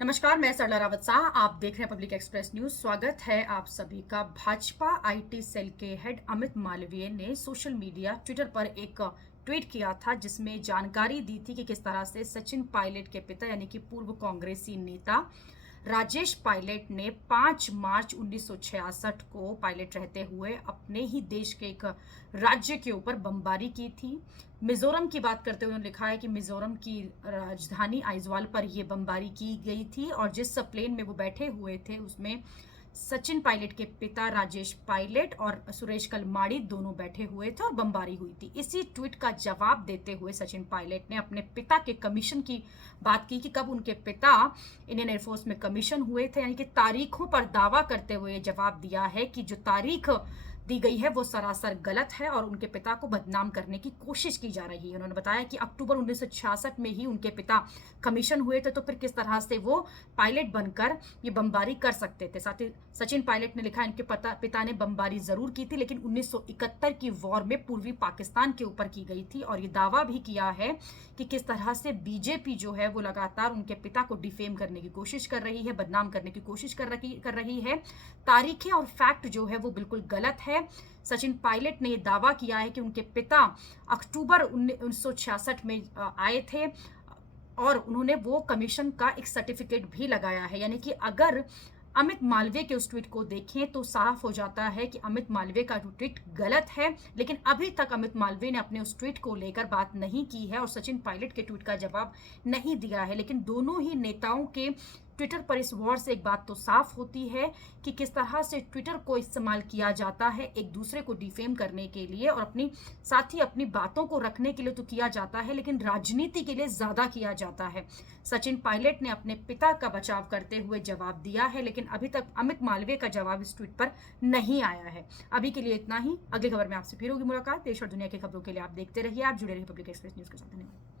नमस्कार, मैं सरला रावत शाह। आप देख रहे हैं पब्लिक एक्सप्रेस न्यूज। स्वागत है आप सभी का। भाजपा आईटी सेल के हेड अमित मालवीय ने सोशल मीडिया ट्विटर पर एक ट्वीट किया था, जिसमें जानकारी दी थी कि किस तरह से सचिन पायलट के पिता यानी कि पूर्व कांग्रेसी नेता राजेश पायलट ने 5 मार्च 1966 को पायलट रहते हुए अपने ही देश के एक राज्य के ऊपर बमबारी की थी। मिजोरम की बात करते हुए उन्होंने लिखा है कि मिजोरम की राजधानी आइजवाल पर यह बमबारी की गई थी और जिस प्लेन में वो बैठे हुए थे उसमें सचिन पायलट के पिता राजेश पायलट और सुरेश कलमाड़ी दोनों बैठे हुए थे और बमबारी हुई थी। इसी ट्वीट का जवाब देते हुए सचिन पायलट ने अपने पिता के कमीशन की बात की कि कब उनके पिता इंडियन एयरफोर्स में कमीशन हुए थे, यानी कि तारीखों पर दावा करते हुए जवाब दिया है कि जो तारीख दी गई है वो सरासर गलत है और उनके पिता को बदनाम करने की कोशिश की जा रही है। उन्होंने बताया कि अक्टूबर 1966 में ही उनके पिता कमीशन हुए थे, तो फिर किस तरह से वो पायलट बनकर ये बमबारी कर सकते थे। साथ ही सचिन पायलट ने लिखा, इनके पिता ने बमबारी जरूर की थी लेकिन 1971 की वॉर में पूर्वी पाकिस्तान के ऊपर की गई थी। और ये दावा भी किया है कि किस तरह से बीजेपी जो है वो लगातार उनके पिता को डिफेम करने की कोशिश कर रही है, बदनाम करने की कोशिश कर रही है। तारीखें और फैक्ट जो है वो बिल्कुल गलत है। सचिन पायलट ने यह दावा किया है कि उनके पिता अक्टूबर 1966 में आए थे और उन्होंने वो कमीशन का एक सर्टिफिकेट भी लगाया है। यानी कि अगर अमित मालवीय के उस ट्वीट को देखें तो साफ हो जाता है कि अमित मालवीय का ट्वीट गलत है, लेकिन अभी तक अमित मालवीय ने अपने उस ट्वीट को लेकर बात नहीं की है और सचिन पायलट के ट्वीट का जवाब नहीं दिया है। लेकिन दोनों ही नेताओं के ट्विटर पर इस वॉर से एक बात तो साफ होती है कि किस तरह से ट्विटर को इस्तेमाल किया जाता है एक दूसरे को डिफेम करने के लिए और अपनी साथ ही अपनी बातों को रखने के लिए तो किया जाता है, लेकिन राजनीति के लिए ज्यादा किया जाता है। सचिन पायलट ने अपने पिता का बचाव करते हुए जवाब दिया है, लेकिन अभी तक अमित मालवीय का जवाब इस ट्वीट पर नहीं आया है। अभी के लिए इतना ही। अगली खबर में आपसे फिर होगी मुलाकात। देश और दुनिया की खबरों के लिए आप देखते रहिए, आप जुड़े रहिए पब्लिक एक्सप्रेस न्यूज के साथ। धन्यवाद।